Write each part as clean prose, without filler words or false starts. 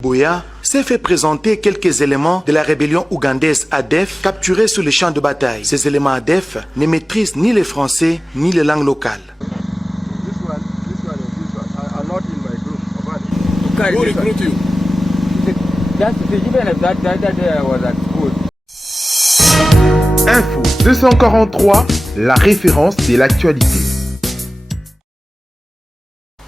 Boya s'est fait présenter quelques éléments de la rébellion ougandaise ADF capturés sur les champs de bataille. Ces éléments ADF ne maîtrisent ni le français ni les langues locales. Info 243, la référence de l'actualité.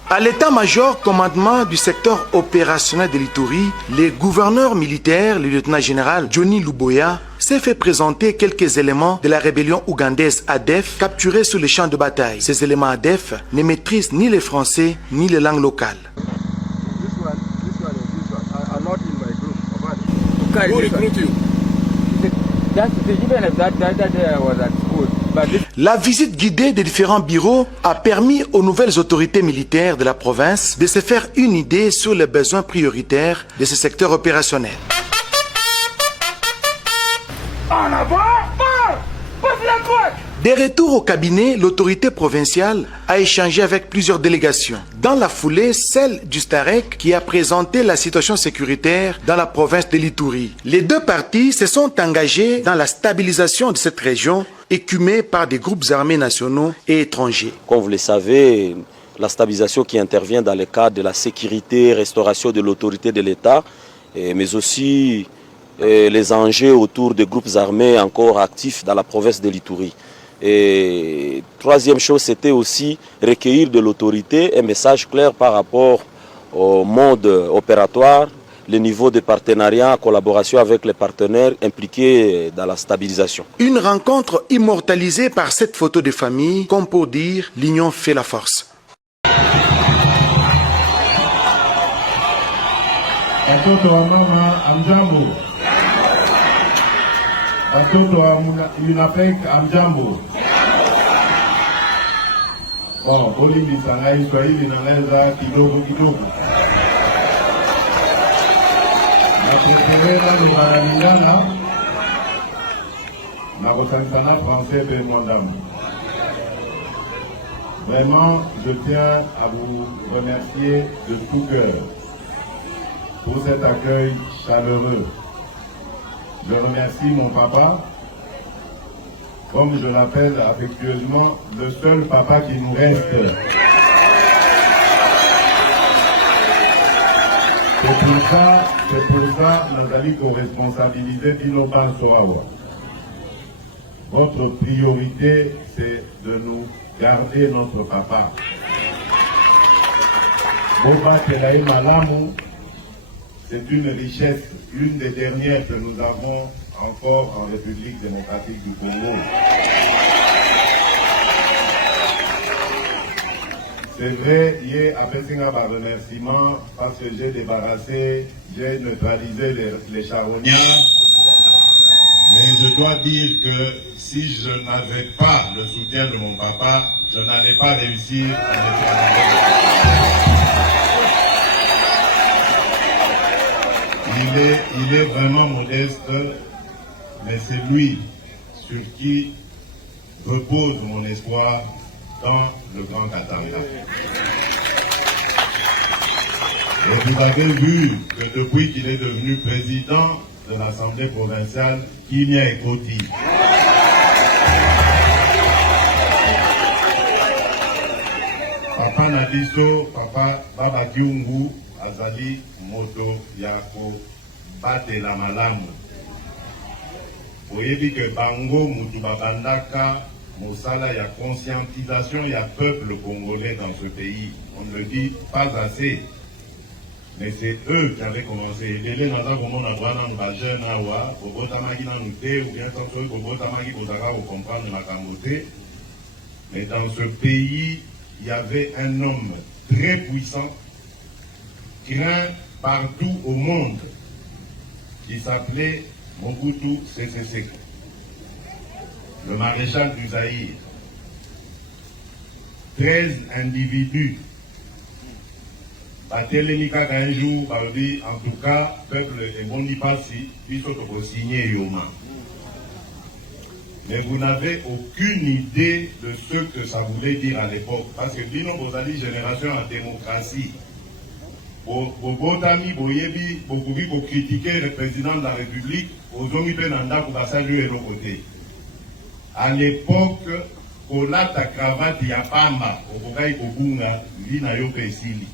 À l'état-major commandement du secteur opérationnel de l'Ituri, le gouverneur militaire, le lieutenant-général Johnny Luboya, s'est fait présenter quelques éléments de la rébellion ougandaise ADF capturés sur les champs de bataille. Ces éléments ADF ne maîtrisent ni le français ni les langues locales. La visite guidée des différents bureaux a permis aux nouvelles autorités militaires de la province de se faire une idée sur les besoins prioritaires de ce secteur opérationnel. En avant, de retour au cabinet, l'autorité provinciale a échangé avec plusieurs délégations. Dans la foulée, celle du STAREC qui a présenté la situation sécuritaire dans la province de l'Ituri. Les deux parties se sont engagées dans la stabilisation de cette région écumée par des groupes armés nationaux et étrangers. Comme vous le savez, la stabilisation qui intervient dans le cadre de la sécurité, restauration de l'autorité de l'État, mais aussi les enjeux autour des groupes armés encore actifs dans la province de l'Ituri. Et troisième chose, c'était aussi recueillir de l'autorité un message clair par rapport au mode opératoire, le niveau de partenariat, collaboration avec les partenaires impliqués dans la stabilisation. Une rencontre immortalisée par cette photo de famille, comme pour dire l'union fait la force. Bon, Bolivie Sangai Swahili inaweza kidogo kidogo. Na kutekeleza lugha ya Lingala na kusansana français pe mwandamu. Vraiment, je tiens à vous remercier de tout cœur pour cet accueil chaleureux. Je remercie mon papa, comme je l'appelle affectueusement, le seul papa qui nous reste. C'est pour ça, nous allons co-responsabiliser d'Inopan Soawa. Votre priorité, c'est de nous garder notre papa. Boba Kelaï Malamu, c'est une richesse, une des dernières que nous avons encore en République démocratique du Congo. C'est vrai, hier, après Singa par remerciement, parce que j'ai débarrassé, j'ai neutralisé les charognards. Mais je dois dire que si je n'avais pas le soutien de mon papa, je n'allais pas réussir à neutraliser. Il est vraiment modeste, mais c'est lui sur qui repose mon espoir dans le Grand Katanga. Et vous avez vu que depuis qu'il est devenu président de l'Assemblée provinciale, Kimia Ekoti, Papa Nadiso, Papa Baba Kiungu, Azali Moto Yako, Batela Malamu. Vous voyez que Bango, Moutubabandaka, Mosala, il y a conscientisation, il y a peuple congolais dans ce pays. On ne le dit pas assez. Mais c'est eux qui avaient commencé. Mais dans ce pays, il y avait un homme très puissant, craint partout au monde, qui s'appelait Mobutu Sese Seko, le maréchal du Zaïre. 13 individus. Un jour, en tout cas, peuple est bon d'y passer, puis faut signer Yoma. Mais vous n'avez aucune idée de ce que ça voulait dire à l'époque. Parce que Dino Bozali, génération en démocratie. bobotami boyebi bokoki critiquer le président de la République ozongi mpe na ndako basali oyo eloko te. À l'époque kolata cravate ya pamba okokai kobunga vi na yo mpe esili.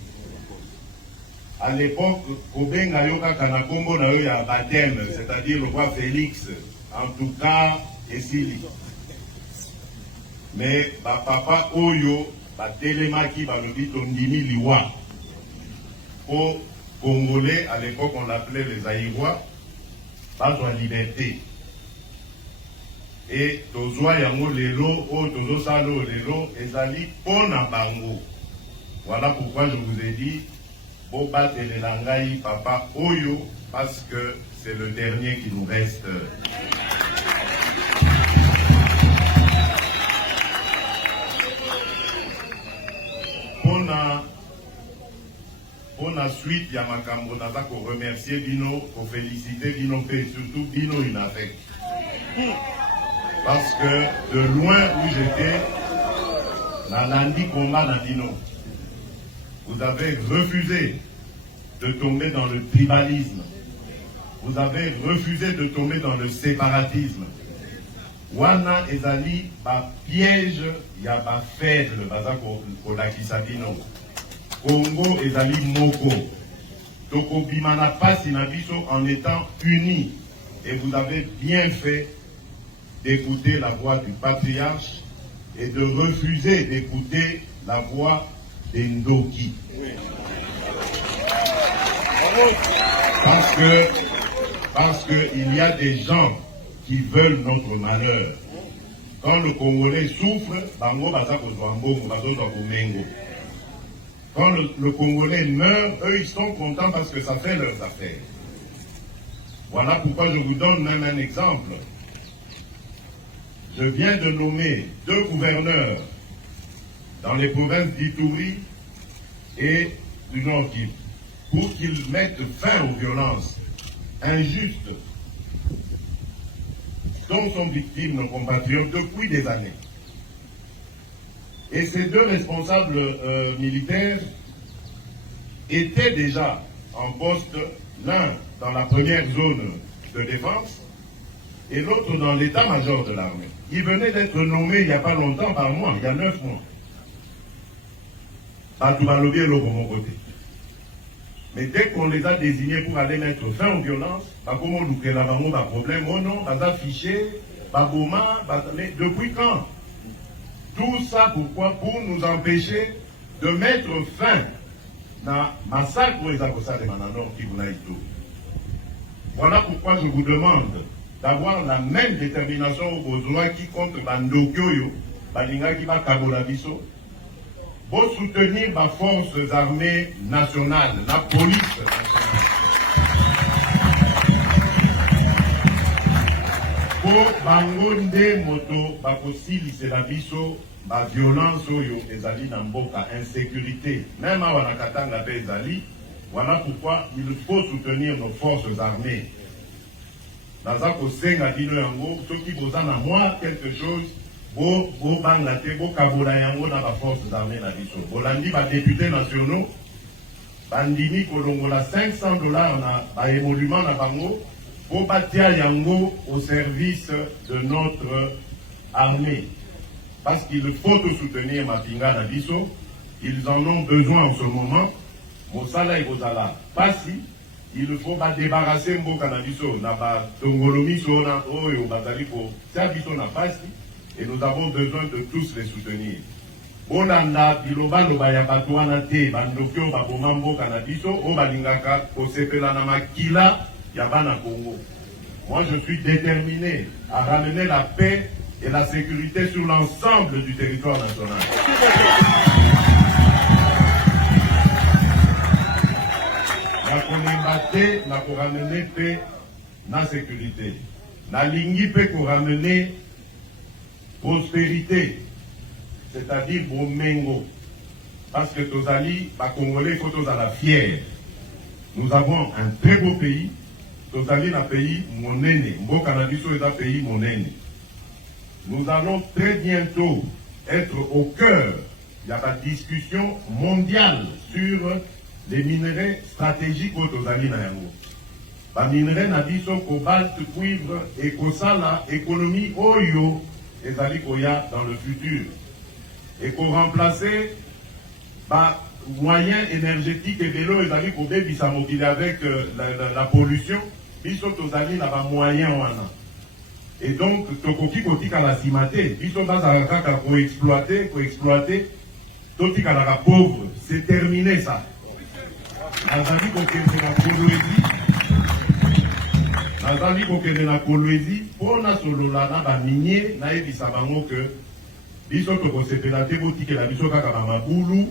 À l'époque kobenga yo kaka na kombo na yo ya baptême, c'est-à-dire le roi Félix, en tout cas esili. Mais papa oyo batelemaki balobi tondimi liwa. Aux Congolais, à l'époque on l'appelait les Aïrois, pas de liberté. Et tozwa yango lelo, o tozo salo lelo, ezali pona bango. Voilà pourquoi je vous ai dit, Boba Telelangai, papa Oyo, parce que c'est le dernier qui nous reste. Pour la suite, Yamakambo Naza ko remercier Bino, ko féliciter Bino, et surtout Bino Inafek. Parce que de loin où j'étais, Nalandi combat na Bino. Vous avez refusé de tomber dans le tribalisme. Vous avez refusé de tomber dans le séparatisme. Wana ezali ba piège ya ba faible baza ko lakisa Bino. Congo ezali moko. Toko bimana pasi na biso en étant unis. Et vous avez bien fait d'écouter la voix du patriarche et de refuser d'écouter la voix d'Endoki. Parce que il y a des gens qui veulent notre malheur. Quand le Congolais souffre, bango baza kozwa mbongo, bazozwa komengo. Quand le Congolais meurt, eux ils sont contents parce que ça fait leurs affaires. Voilà pourquoi je vous donne même un exemple. Je viens de nommer 2 gouverneurs dans les provinces d'Ituri et du Nord Kivu pour qu'ils mettent fin aux violences injustes dont sont victimes nos compatriotes depuis des années. Et ces 2 responsables militaires étaient déjà en poste, l'un dans la première zone de défense et l'autre dans l'état-major de l'armée. Ils venaient d'être nommés il n'y a pas longtemps par moi, il y a 9 mois. Mon côté. Mais dès qu'on les a désignés pour aller mettre fin aux violences, comment nous avons un problème, oh non, on a affiché, mais depuis quand? Tout ça pourquoi? Pour nous empêcher de mettre fin à massacre aux Akosa de Mananor qui vous n'a été. Voilà pourquoi je vous demande d'avoir la même détermination aux lois qui contre Bandokyo, Balingaki Bakabolabiso, pour soutenir ma forces armées nationales, la police nationale. Pour Bangonde Moto, Bakosili Selabiso, la violence oyo ezali na mboka, insécurité, même à Wanakatanga pe ezali, voilà pourquoi il faut soutenir nos forces armées. Naza kosenga dino yango, soki bozana moi quelque chose, bo bangate, bo kabola yango na ba forces armées na biso. Bolandi ba députés nationaux, bandimi kolongola $500 na ba émolument na bango, bo batia yango au service de notre armée. Parce qu'il faut soutenir Mapinga na biso, ils en ont besoin en ce moment. Mosala et Bozala, Passi, il faut débarrasser Mboka na biso, na ba tongolomi sona oyo bazali ko biso na Passi, et nous avons besoin de tous les soutenir. Bolanda biloba loba ya bato wana te bandokyo baboma Mboka na biso o balingaka kosepela na makila ya bana Congo. Moi je suis déterminé à ramener la paix et la sécurité sur l'ensemble du territoire national. La kombate, la ko ramener paix, la sécurité. La lingi peut ko ramener prospérité, c'est-à-dire bomengo. Parce que Tozali, les Congolais, il faut tous à la fière. Nous avons un très beau pays. Tozali, un pays monene. Mboka na biso est un pays monene. Nous allons très bientôt être au cœur de la discussion mondiale sur les minerais stratégiques aux amis na yango. Ba minerais na biso cobalt, cuivre et kosala économie oyo ezali koya dans le futur. Et qu'on remplacer ba moyens énergétiques et vélo ezali kobebisa mokili avec la pollution. Biso tozali na ba moyens wana. Et donc tokoki kotika la simate. Biso bazala kaka ko exploiter. Totika la pauvre. C'est terminé ça. Nazali kokende na Kolwezi. Nazali kokende na Kolwezi pona solola na ba minier na ebisa bango que biso tokosepela te botikela biso kaka ba mabulu,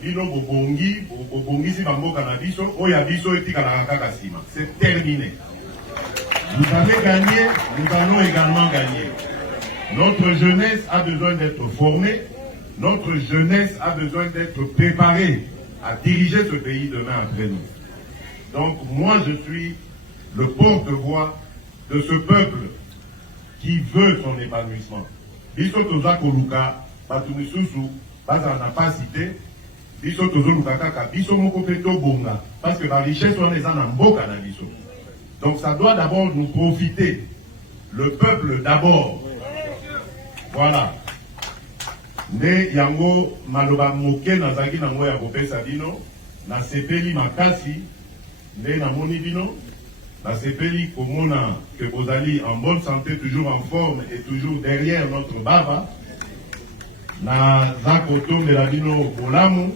bino bobongi si bamboka na biso oya biso etikala kaka sima. C'est terminé. Vous avez gagné, nous allons également gagner. Notre jeunesse a besoin d'être formée, notre jeunesse a besoin d'être préparée à diriger ce pays demain après nous. Donc moi je suis le porte-voix de ce peuple qui veut son épanouissement. Biso toza koluka batu misusu baza na pas cité biso tozo luka kaka biso moko peto bonga parce que la richesse on eza na mboka na biso. Donc ça doit d'abord nous profiter. Le peuple d'abord. Voilà. Nde yango maloba moke nazaki nango ya kopesa bino na sepeli makasi nde na moni bino na sepeli komona que bozali en bonne santé, toujours en forme et toujours derrière notre baba na zakoto de la bino bolamu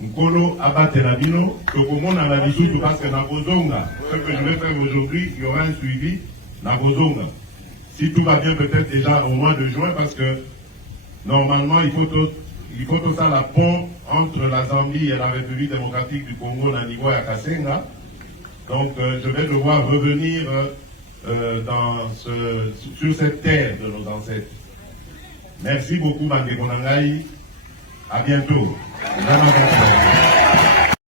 nkolo abate la bino tokomona na bisutu parce que na bozonga ce que je vais faire aujourd'hui il y aura un suivi na bozonga si tout va bien peut-être déjà au mois de juin parce que normalement il faut tout ça la pont entre la Zambie et la République démocratique du Congo na niveau ya Kasenga. Donc je vais devoir revenir sur cette terre de nos ancêtres. Merci beaucoup Bandeko Nangai. À bientôt.